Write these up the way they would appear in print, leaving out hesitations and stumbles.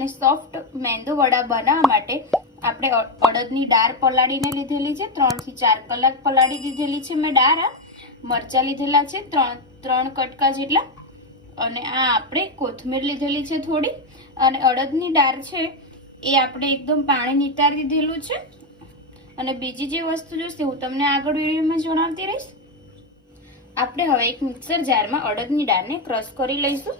અને સોફ્ટ મેંદુ વડા બનાવવા માટે આપણે અડદની દાળ પલાળીને લીધેલી છે, 3 થી 4 કલાક પલાળી દીધેલી છે મેં દાળ. મરચાં લીધેલા છે 3 કટકા જેટલા, અને આ આપણે કોથમીર લીધેલી છે થોડી, અને અડદની દાળ છે એ આપણે એકદમ પાણી નિતારી દીધેલું છે. અને બીજી જે વસ્તુ જોઈશે હું તમને આગળ વિડીયોમાં જણાવતી રહીશ. આપણે હવે એક મિક્સર જારમાં અડદની દાળને ક્રશ કરી લઈશું.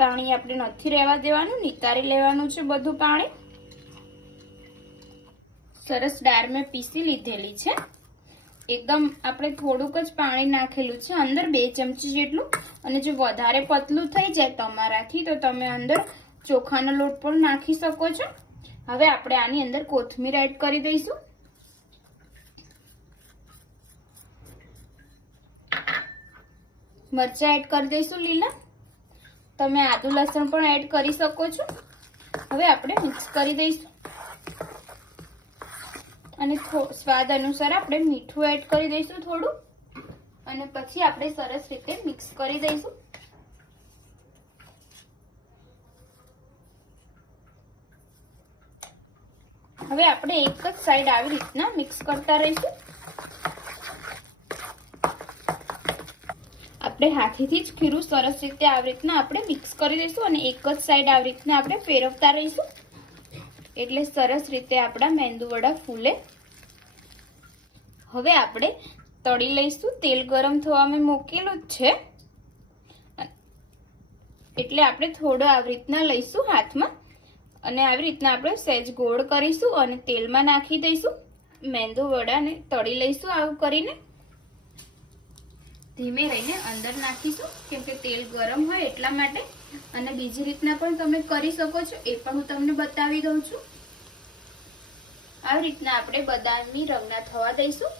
પાણી આપણે નથી રહેવા દેવાનું, નિતારી લેવાનું છે બધું પાણી. સરસ દાળ મેં પીસી લીધેલી છે. એકદમ આપણે થોડુંક જ પાણી નાખેલું છે, અંદર 2 ચમચી જેટલું. અને જો વધારે પતલું થઈ જાય તમારાથી તો તમે અંદર ચોખાનો લોટ પણ નાખી શકો છો. હવે આપણે આની અંદર કોથમીર એડ કરી દઈશું. મરચાં એડ કરી દઈશું લીલા. તમે આદુ લસણ પણ એડ કરી શકો છો. હવે આપણે મિક્સ કરી દઈશું અને સ્વાદ અનુસાર આપણે મીઠું એડ કરી દઈશું થોડું, અને પછી આપણે સરસ રીતે મિક્સ કરી દઈશું. હવે આપણે એક જ સાઈડ આવી રીતના મિક્સ કરતા રહીશું. આપણે હાથેથી જ ખીરું સરસ રીતે આવી રીતના આપણે મિક્સ કરી દઈશું, અને એક જ સાઈડ આવી રીતના આપણે ફેરવતા રહીશું, એટલે સરસ રીતે આપણા મેંદુ વડા ફૂલે. હવે આપણે તળી લઈશું. તેલ ગરમ થવા મેં મૂકેલું જ છે, એટલે આપણે થોડો આવી રીતના લઈશું હાથમાં, અને આવી રીતના આપણે સહેજ ગોળ કરીશું અને તેલમાં નાખી દઈશું. મેંદુ વડાને તળી લઈશું આવું કરીને. ધીમે રહીને અંદર નાખીશું, કેમ કે તેલ ગરમ હોય એટલા માટે. અને બીજી રીતના પણ તમે કરી શકો છો, એ પણ હું તમને બતાવી દઉં છું. આવી રીતના આપણે બદામી રંગના થવા દઈશું.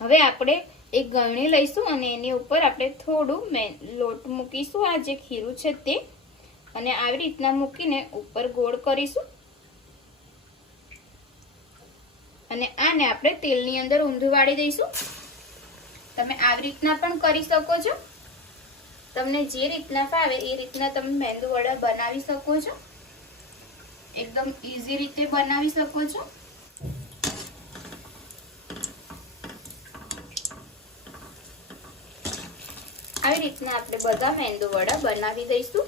હવે આપણે એક ગળણી લઈશું અને એની ઉપર આપણે થોડું લોટ મૂકીશું, આ જે ખીરું છે તે, અને આવી રીતના મૂકીને ઉપર ગોળ કરીશું. અને આને આપણે તેલની અંદર ઊંધું વાળી દઈશું. તમે આવી રીતના પણ કરી શકો છો. તમને જે રીતના ફાવે એ રીતના તમે મેંદુ વડા બનાવી શકો છો. એકદમ ઈઝી રીતે બનાવી શકો છો. આવી રીતના આપણે બધા મેંદુ વડા બનાવી દઈશું.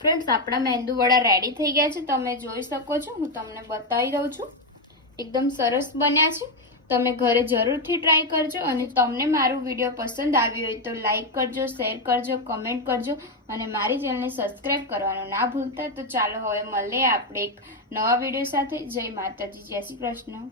ફ્રેન્ડ્સ, આપણા મેંદુ વડા રેડી થઈ ગયા છે. તમે જોઈ શકો છો, હું તમને બતાવી દઉં છું. એકદમ સરસ બન્યા છે. તમે ઘરે જરૂરથી ટ્રાય કરજો. અને તમને મારું વિડીયો પસંદ આવ્યો હોય તો લાઈક કરજો, શેર કરજો, કમેન્ટ કરજો, અને મારી ચેનલને સબસ્ક્રાઈબ કરવાનું ના ભૂલતા. તો ચાલો હવે મળીએ આપણે એક નવા વિડીયો સાથે. જય માતાજી, જય શ્રી કૃષ્ણ.